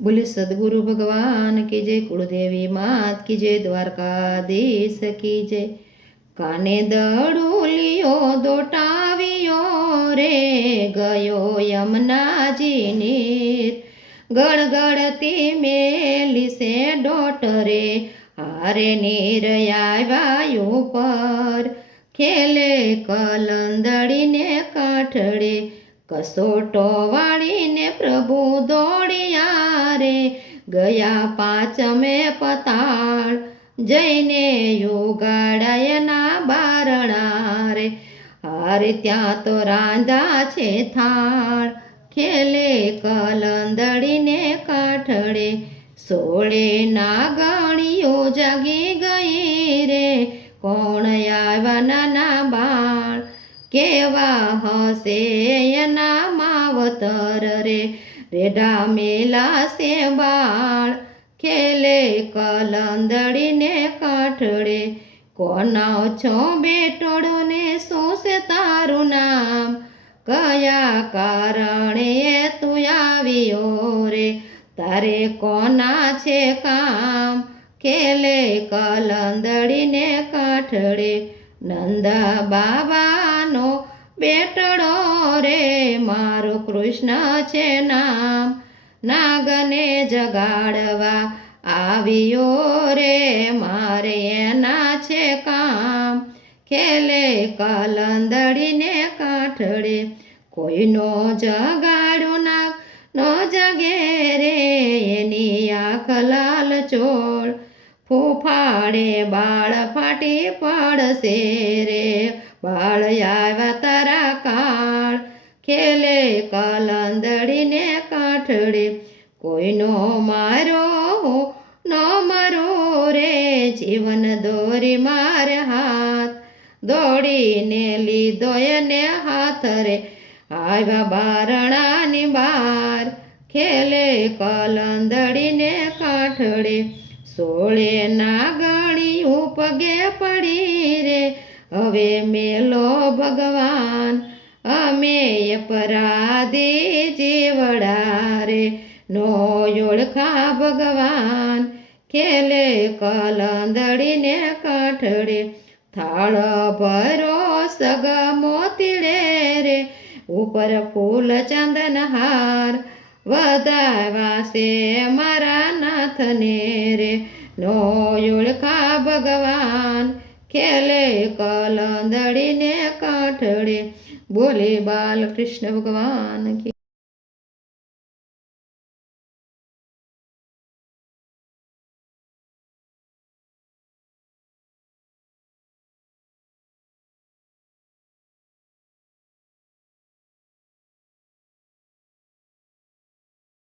बोले सदगुरु भगवान की जय, कुलदेवी मात की जय, द्वारकाधीश की जय। काने दड़ूलियो दोटावियो रे, गयो यमुनाजी नीर। गड़गड़ती मेली से डोटरे, हारे नीर आव्या पर। खेले कलंदड़ी ने काठड़े, कसोटो वाळीने प्रभु दौड़िया रे। गया पाचमे पताळ, जईने युगाड़ायना बारणा रे। हारे त्या तो रांधा छे थाळ, खेले कलंदड़ीने काठड़े। सोळे नागणियो जागी गई रे, कोण आव्या नाना बाळ। केवा हसे एना मावतर रे, रेडा मेला से बाळ। खेले कलंदड़ीने काठड़े, कोनाओ छो बेटोड़ो ने शुं से तारू नाम। कया कारणे तू आवियो रे, तारे कोना छे काम। खेले कलंदड़ीने काठड़े, नंदा बाबानो बेटड़ो रे, मारो कृष्ण छे नाम। नागने जगाड़वा आवियो रे, मारे एना छे काम। खेले कलंदड़ीने काठड़े, कोईनो जगाड़ो नाग नो जगे रे, एनी आँख लाल चोळ। फूफाड़े बाळ फाटी पड़से रे, बाळ आव्या तारा काळ। खेले कलंदड़ीने काठड़े, कोईनो मारो नो मरो रे, जीवन दोरी मार हाथ। दौड़ीने लीधो एने हाथ रे, आव्या बारणानी बार। खेले कलंदड़ीने काठड़े, सोळे नागणियों पगे पड़ी रे। हवे मेलो भगवान, अमे अपराधी जीवड़ा रे, नो ओळखा भगवान। खेले कलंदड़ीने काठड़े, थाळ भरो सग मोतीड़े रे, ऊपर फूल चंदन हार। वधाव्या से मारा नाथने रे, नो ओळखा भगवान। खेले कलंदड़ीने काठड़े, बोले बाल कृष्ण भगवान की।